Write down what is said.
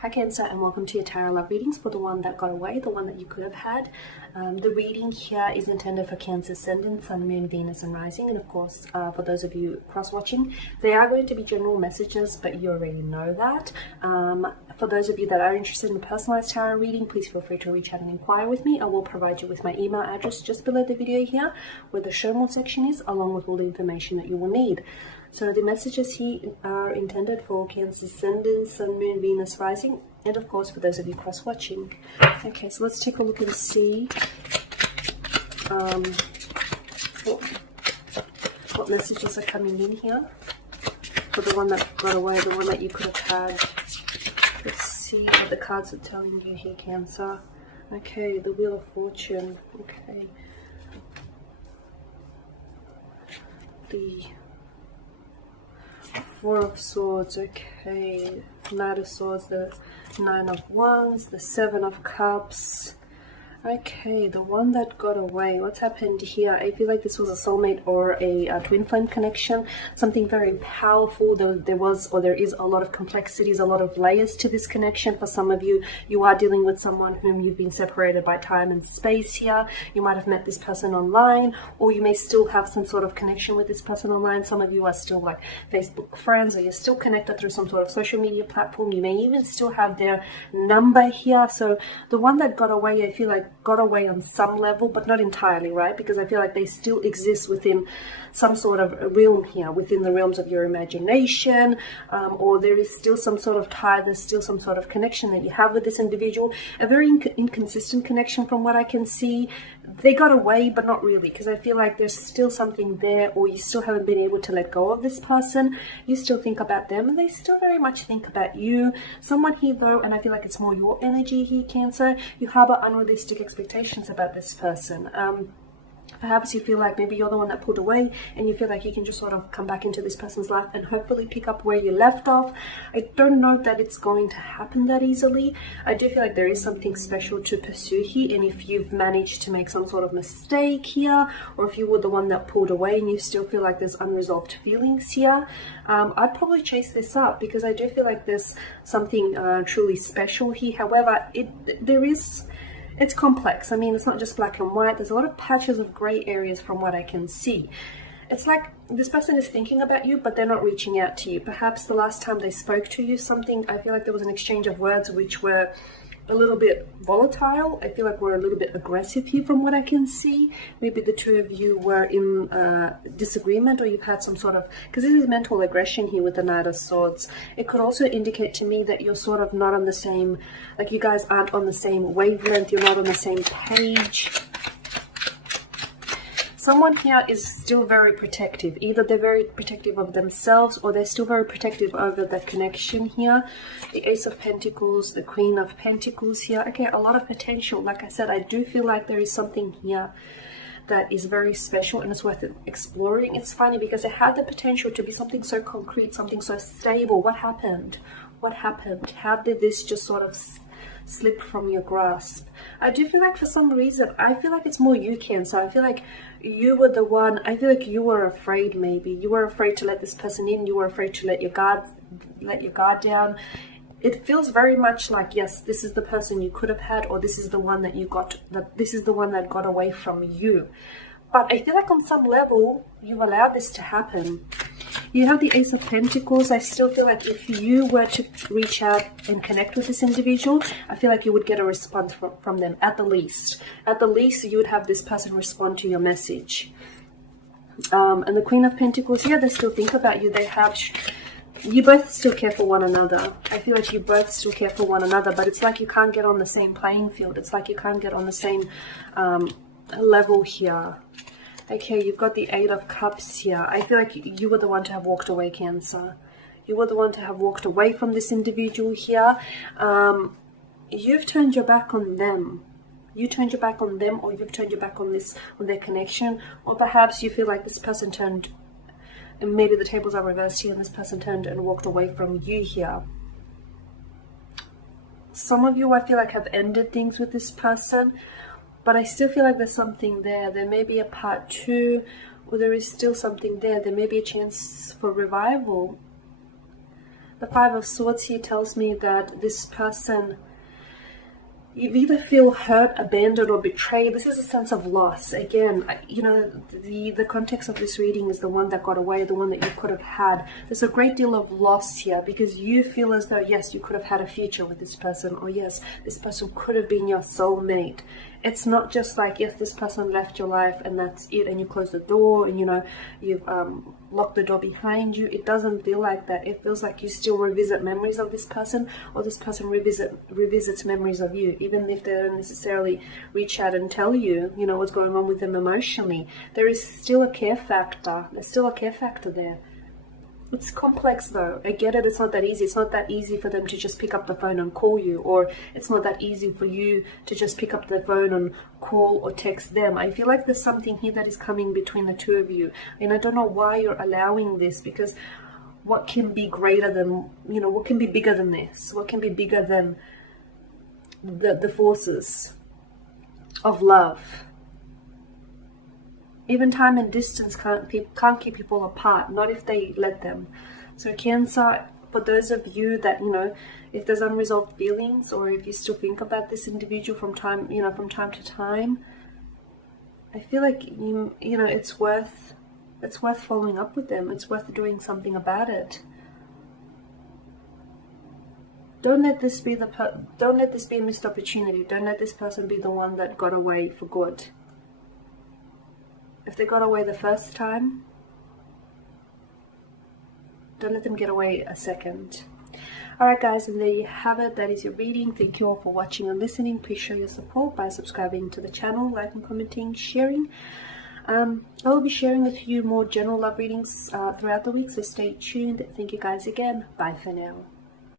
Hi Cancer, and welcome to your Tarot Love readings for the one that got away, the one that you could have had. The reading here is intended for Cancer Ascendant, Sun, Moon, Venus and Rising, and of course for those of you cross-watching, they are going to be general messages, but you already know that. For those of you that are interested in a personalized tarot reading, please feel free to reach out and inquire with me. I will provide you with my email address just below the video here, where the show more section is, along with all the information that you will need. So the messages here are intended for Cancer Ascendant, Sun, Moon, Venus, Rising, and of course for those of you cross-watching. Okay, so let's take a look and see what messages are coming in here for the one that got away, the one that you could have had. Let's see what the cards are telling you here, Cancer. Okay, the Wheel of Fortune. Okay. The Four of Swords, okay, Knight of Swords, the Nine of Wands, the Seven of Cups. Okay, the one that got away, what's happened here? I feel like this was a soulmate or a twin flame connection, something very powerful. There was, or there is, a lot of complexities, a lot of layers to this connection. For some of you, you are dealing with someone whom you've been separated by time and space here. You might have met this person online, or you may still have some sort of connection with this person online. Some of you are still like Facebook friends, or you're still connected through some sort of social media platform. You may even still have their number here. So the one that got away, I feel like got away on some level, but not entirely, right? Because I feel like they still exist within some sort of realm here, within the realms of your imagination, or there is still some sort of tie, there's still some sort of connection that you have with this individual, a very inconsistent connection from what I can see. They got away, but not really, because I feel like there's still something there, or you still haven't been able to let go of this person. You still think about them, and they still very much think about you. Someone here though, and I feel like it's more your energy here, Cancer, you harbor unrealistic expectations about this person. Perhaps you feel like maybe you're the one that pulled away, and you feel like you can just sort of come back into this person's life and hopefully pick up where you left off. I don't know that it's going to happen that easily. I do feel like there is something special to pursue here, and if you've managed to make some sort of mistake here, or if you were the one that pulled away and you still feel like there's unresolved feelings here, I'd probably chase this up, because I do feel like there's something truly special here. However, it's complex. I mean, it's not just black and white. There's a lot of patches of gray areas from what I can see. It's like this person is thinking about you, but they're not reaching out to you. Perhaps the last time they spoke to you, I feel like there was an exchange of words which were a little bit volatile. I feel like we're a little bit aggressive here from what I can see. Maybe the two of you were in disagreement, or you've had some sort of, because this is mental aggression here with the Knight of Swords. It could also indicate to me that you're sort of not on the same, like you guys aren't on the same wavelength, you're not on the same page. Someone here is still very protective. Either they're very protective of themselves, or they're still very protective over the connection here. The Ace of Pentacles, the Queen of Pentacles here. Okay, a lot of potential. Like I said, I do feel like there is something here that is very special and it's worth exploring. It's funny because it had the potential to be something so concrete, something so stable. What happened? What happened? How did this just sort of slip from your grasp? I do feel like for some reason, I feel like it's more you, Cancer. I feel like you were the one, I feel like you were afraid. Maybe you were afraid to let this person in, you were afraid to let your guard down. It feels very much like, yes, this is the person you could have had, or this is the one that this is the one that got away from you. But I feel like on some level you allowed this to happen. You have the Ace of Pentacles. I still feel like if you were to reach out and connect with this individual, I feel like you would get a response from them at the least. At the least, you would have this person respond to your message. And the Queen of Pentacles, yeah, they still think about you. You both still care for one another. I feel like you both still care for one another, but it's like you can't get on the same playing field. It's like you can't get on the same level here. Okay, you've got the Eight of Cups here. I feel like you were the one to have walked away, Cancer. You were the one to have walked away from this individual here. You've turned your back on them. You turned your back on them, or you've turned your back on their connection. Or perhaps you feel like this person turned, and maybe the tables are reversed here, and this person turned and walked away from you here. Some of you, I feel like, have ended things with this person, but I still feel like there's something there. There may be a part 2, or there is still something there. There may be a chance for revival. The Five of Swords here tells me that this person, you either feel hurt, abandoned, or betrayed. This is a sense of loss. Again, you know, the context of this reading is the one that got away, the one that you could have had. There's a great deal of loss here because you feel as though, yes, you could have had a future with this person, or yes, this person could have been your soulmate. It's not just like, yes, this person left your life and that's it, and you close the door and, you know, you've locked the door behind you. It doesn't feel like that. It feels like you still revisit memories of this person, or this person revisits memories of you, even if they don't necessarily reach out and tell you, you know, what's going on with them emotionally. There is still a care factor. There's still a care factor there. It's complex though. I get it, it's not that easy. It's not that easy for them to just pick up the phone and call you, or it's not that easy for you to just pick up the phone and call or text them. I feel like there's something here that is coming between the two of you. And I don't know why you're allowing this, because what can be greater than, you know, what can be bigger than this? What can be bigger than the forces of love? Even time and distance can't keep people apart, not if they let them. So Cancer, for those of you that, you know, if there's unresolved feelings, or if you still think about this individual from time to time, I feel like you know it's worth following up with them. It's worth doing something about it. Don't let this be a missed opportunity. Don't let this person be the one that got away for good. If they got away the first time, don't let them get away a second. Alright guys, and there you have it. That is your reading. Thank you all for watching and listening. Please show your support by subscribing to the channel, liking, commenting, sharing. I will be sharing with you more general love readings throughout the week, so stay tuned. Thank you guys again. Bye for now.